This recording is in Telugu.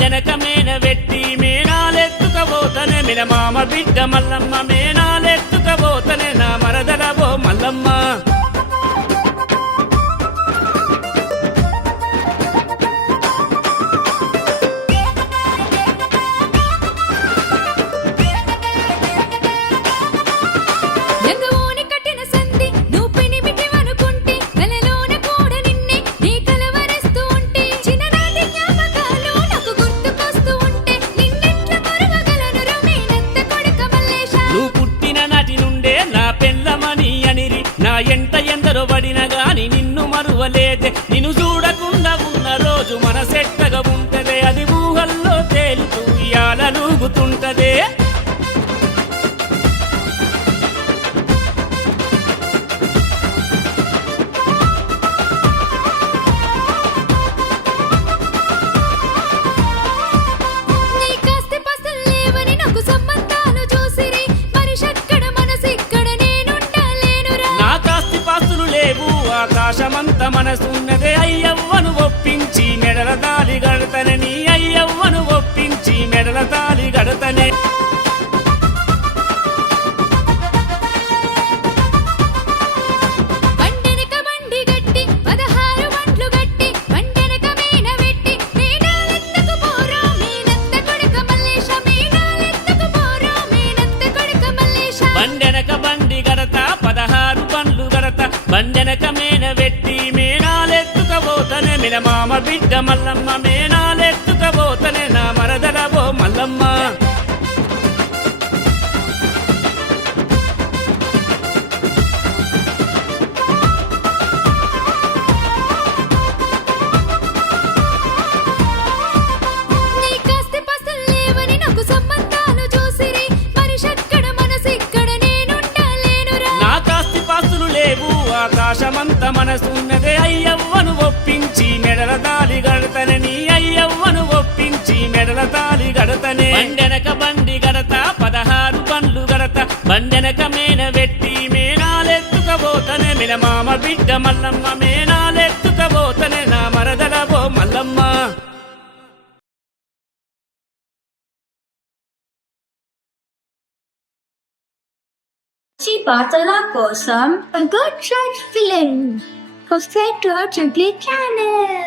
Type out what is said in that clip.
బండెనక మేన వెట్టి మేనాలెత్తుకపోతనే మినమామ బిడ్డ మల్లమ్మ మేనాలెత్తుకపోతనే నా మరదలవో మల్లమ్మ. నా ఎంట ఎందరో పడిన గాని నిన్ను మరువలేదే, నిన్ను చూడకుండా ఉన్న రోజు మనసెట్టగా ఉంటదే, అది ఊహల్లో తేలుతూ ఇయాలూగుతుంటదే. ఆకాశమంత మనసున్నదే అయ్యవ్వను ఒప్పించి మెడల తాలి గడతనే, నీ అయ్యవ్వను ఒప్పించి మెడల తాలి గడతనే. బండెనక బండి గడత 16 బండ్లు గడత, బండెనక మేన వెట్టి మేనాలెత్తుకపోతనే మినమామ బిడ్డ మల్లమ్మ మేనాలెత్తుకపోతనే నా మరదలవో మల్లమ్మ. ఆకాశమంత మనసున్నదే అయ్యవ్వను ఒప్పించి మెడల తాలి గడతనే, నీ అయ్యవ్వను ఒప్పించి మెడల తాలి గడతనే. బండెనక బండి గడత 16 బండ్లు గడత, బండెనక మేన వెట్టి మేనాలెత్తుకపోతనే మినమామ బిడ్డ మల్లమ్మ మేనాలెత్తుకపోతనే నా మరదలవో మల్లమ్మ. పాటల కోసం a good church film. Subscribe to our Triple channel.